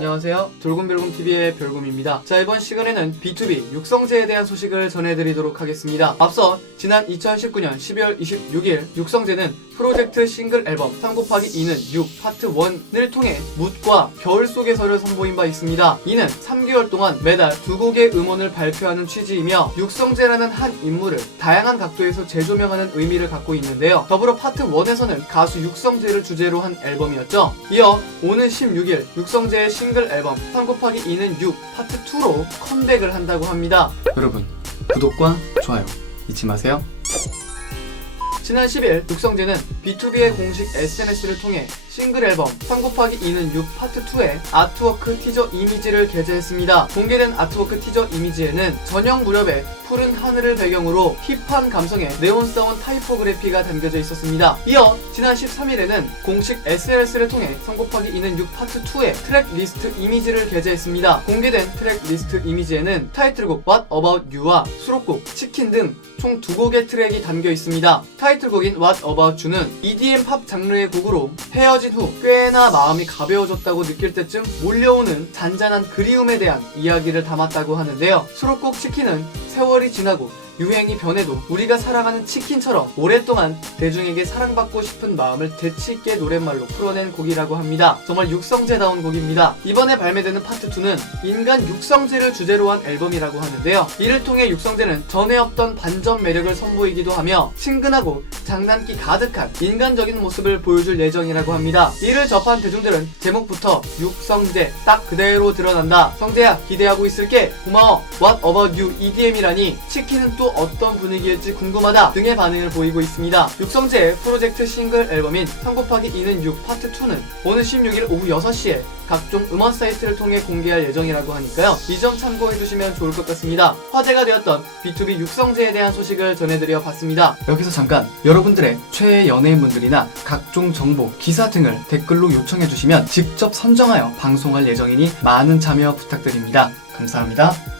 안녕하세요. 돌곰별곰TV의 별곰입니다. 자, 이번 시간에는 B2B 육성제에 대한 소식을 전해드리도록 하겠습니다. 앞서 지난 2019년 12월 26일 육성제는 프로젝트 싱글 앨범 3 곱하기 2는 6 파트 1을 통해 묻과 겨울 속에서를 선보인 바 있습니다. 이는 3개월 동안 매달 두 곡의 음원을 발표하는 취지이며 육성재라는 한 인물을 다양한 각도에서 재조명하는 의미를 갖고 있는데요. 더불어 파트 1에서는 가수 육성재를 주제로 한 앨범이었죠. 이어 오는 16일 육성재의 싱글 앨범 3 곱하기 2는 6 파트 2로 컴백을 한다고 합니다. 여러분 구독과 좋아요 잊지 마세요. 지난 10일 육성재는 B2B의 공식 SNS를 통해 싱글 앨범 3 곱하기 2는 6 파트 2의 아트워크 티저 이미지를 게재했습니다. 공개된 아트워크 티저 이미지에는 저녁 무렵에 푸른 하늘을 배경으로 힙한 감성의 네온사운 타이포그래피가 담겨져 있었습니다. 이어 지난 13일에는 공식 SNS를 통해 3 곱하기 2는 6 파트 2의 트랙 리스트 이미지를 게재했습니다. 공개된 트랙 리스트 이미지에는 타이틀곡 What About You와 수록곡 치킨 등 총 두 곡의 트랙이 담겨 있습니다. 타이틀곡인 What About You는 EDM 팝 장르의 곡으로 헤어 진 후 꽤나 마음이 가벼워졌다고 느낄 때쯤 몰려오는 잔잔한 그리움에 대한 이야기를 담았다고 하는데요. 수록곡 치킨은 세월이 지나고 유행이 변해도 우리가 사랑하는 치킨처럼 오랫동안 대중에게 사랑받고 싶은 마음을 재치있게 노랫말로 풀어낸 곡이라고 합니다. 정말 육성재다운 곡입니다. 이번에 발매되는 파트 2는 인간 육성재를 주제로 한 앨범이라고 하는데요. 이를 통해 육성재는 전에 없던 반전 매력을 선보이기도 하며 친근하고 장난기 가득한 인간적인 모습을 보여줄 예정이라고 합니다. 이를 접한 대중들은 제목부터 육성재 딱 그대로 드러난다. 성재야 기대하고 있을게. 고마워. What about you EDM 이라니 치킨은 또 어떤 분위기일지 궁금하다 등의 반응을 보이고 있습니다. 육성재의 프로젝트 싱글 앨범인 3 곱하기 2는 6 파트 2는 오는 16일 오후 6시에 각종 음원 사이트를 통해 공개할 예정이라고 하니까요. 이 점 참고해 주시면 좋을 것 같습니다. 화제가 되었던 B2B 육성재에 대한 소식을 전해드려 봤습니다. 여기서 잠깐 여러분들의 최애 연예인분들이나 각종 정보, 기사 등을 댓글로 요청해 주시면 직접 선정하여 방송할 예정이니 많은 참여 부탁드립니다. 감사합니다.